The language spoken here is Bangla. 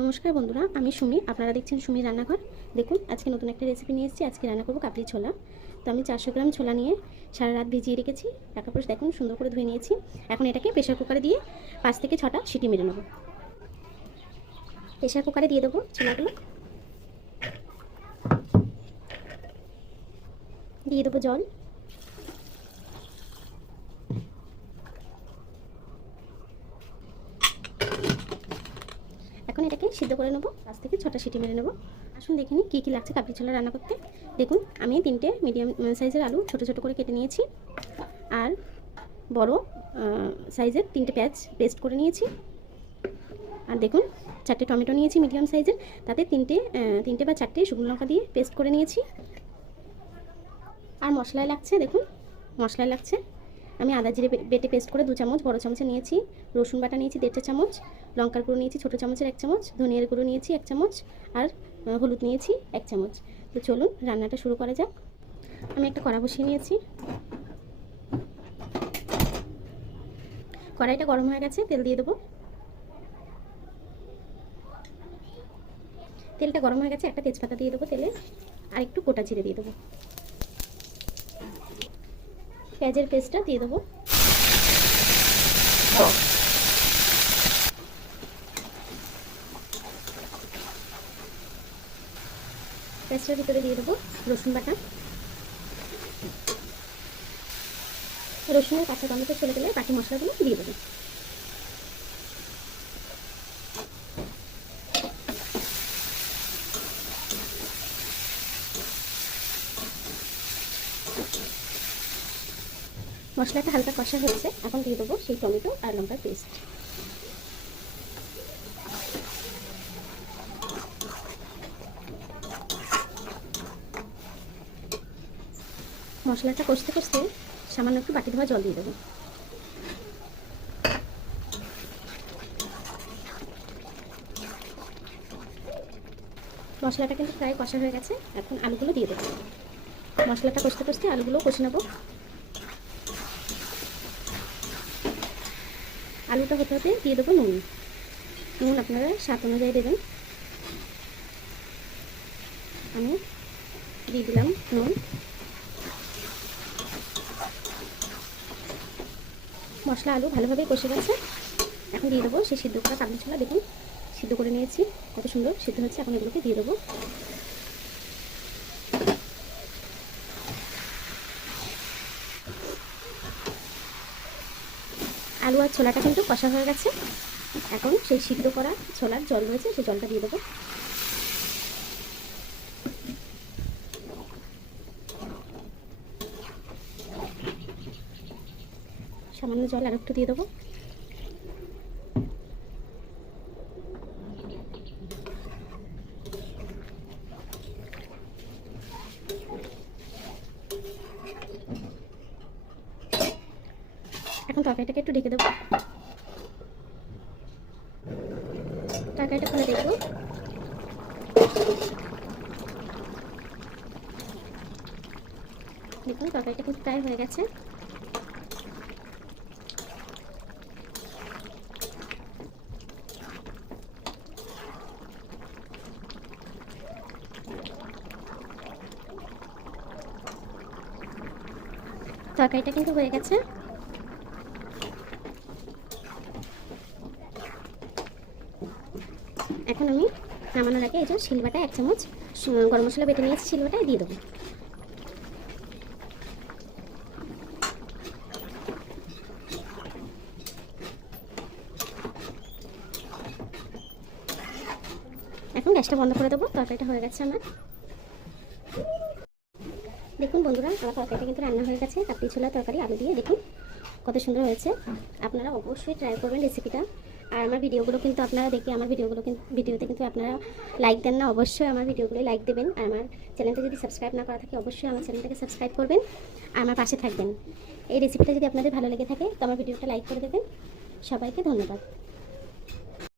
নমস্কার বন্ধুরা, আমি সুমি। আপনারা দেখছেন সুমির রান্নাঘর। দেখুন, আজকে নতুন একটা রেসিপি নিয়ে এসেছি। আজকে রান্না করবো কাবলি ছোলা। তো আমি 400 গ্রাম ছোলা নিয়ে সারা রাত ভিজিয়ে রেখেছি। টাকা পয়সা দেখুন সুন্দর করে ধুয়ে নিয়েছি। এখন এটাকে প্রেশার কুকারে দিয়ে 5 থেকে 6টা সিটি মেরে নেব। প্রেশার কুকারে দিয়ে দেবো ছোলাগুলো, দিয়ে দেবো জল। এখন এটাকে সিদ্ধ করে নেবো, 5 থেকে 6টা সিটি মেরে নেবো। আসুন দেখে নিই কী কী লাগছে কাবলি ছোলা রান্না করতে। দেখুন, আমি 3টে মিডিয়াম সাইজের আলু ছোটো ছোটো করে কেটে নিয়েছি, আর বড় সাইজের 3টে পেঁয়াজ পেস্ট করে নিয়েছি। আর দেখুন, 4টে টমেটো নিয়েছি মিডিয়াম সাইজের, তাতে 3টে বা 4টে শুকনো লঙ্কা দিয়ে পেস্ট করে নিয়েছি। আর মশলায় লাগছে, দেখুন মশলায় লাগছে আমি আদা জিরে বেটে পেস্ট করে 2 চামচ বড় চামচে নিয়েছি, রসুন বাটা নিয়েছি 1.5 চামচ, লঙ্কার গুঁড়ো নিয়েছি ছোটো চামচের 1 চামচ, ধনিয়ার গুঁড়ো নিয়েছি 1 চামচ, আর হলুদ নিয়েছি 1 চামচ। তো চলুন রান্নাটা শুরু করা যাক। আমি একটা কড়া বসিয়ে নিয়েছি, কড়াইটা গরম হয়ে গেছে, তেল দিয়ে দেবো। তেলটা গরম হয়ে গেছে, একটা তেজপাতা দিয়ে দেবো তেলে, আর একটু গোটা জিরে দিয়ে দেবো। পেঁয়াজের পেস্টটা দিয়ে দেবো। পেস্টের ভিতরে দিয়ে দেবো রসুন বাটা। রসুনের কাঁচা গন্ধটা চলে গেলে বাকি মশলাগুলো দিয়ে দেবো। মশলাটা হালকা কষা হয়েছে, এখন দিয়ে দেবো সেই টমেটো আর লঙ্কার পেস্ট। মশলাটা কষতে কষতে সামান্য একটু বাটি ধোয়া জল দিয়ে দেবো। মশলাটা কিন্তু প্রায় কষা হয়ে গেছে, এখন আলুগুলো দিয়ে দেবো। মশলাটা কষতে কষতে আলুগুলো কষে নেবো। আলুটা হতে হতে দিয়ে দেবো নুন। নুন আপনারা স্বাদ অনুযায়ী দেবেন। আমি দিয়ে দিলাম নুন। মশলা আলু ভালোভাবে কষে গেছে, এখন দিয়ে দেবো সেই সিদ্ধ করা কাবলি ছোলা। দেখুন সিদ্ধ করে নিয়েছি, কত সুন্দর সিদ্ধ হচ্ছে। এখন এগুলোকে দিয়ে দেবো। আলু আর ছোলাটা কিন্তু কষা হয়ে গেছে, এখন সেই সিদ্ধ করা ছোলার জল রয়েছে, সেই জলটা দিয়ে দেবো। সামান্য জল আর একটু দিয়ে দেবো। এখন তরকারিটাকে একটু ঢেকে দেবো। তরকারিটা খুলে দেখবো। দেখুন তরকারিটা কিন্তু প্রায় হয়ে গেছে। তরকারিটা কিন্তু হয়ে গেছে। এখন আমি নামানোর আগে এই যে শিলবাটা 1 চামচ গরম মশলা বেটে নিয়েছি, শিলবাটায় দিয়ে দেবো। এখন গ্যাসটা বন্ধ করে দেবো। তরকারিটা হয়ে গেছে আমার। দেখুন বন্ধুরা, আমার তরকারিটা কিন্তু রান্না হয়ে গেছে। কাবলি ছোলা তরকারি আলু দিয়ে, দেখুন কত সুন্দর হয়েছে। আপনারা অবশ্যই ট্রাই করবেন রেসিপিটা। আর আমার ভিডিওগুলো কিন্তু আপনারা দেখে আমার ভিডিওতে কিন্তু আপনারা লাইক দেন না। অবশ্যই আমার ভিডিওগুলো লাইক দেবেন। আর আমার চ্যানেলটা যদি সাবস্ক্রাইব না করা থাকে, অবশ্যই আমার চ্যানেলটাকে সাবস্ক্রাইব করবেন আর আমার পাশে থাকবেন। এই রেসিপিটা যদি আপনাদের ভালো লেগে থাকে তো আমার ভিডিওটা লাইক করে দেবেন। সবাইকে ধন্যবাদ।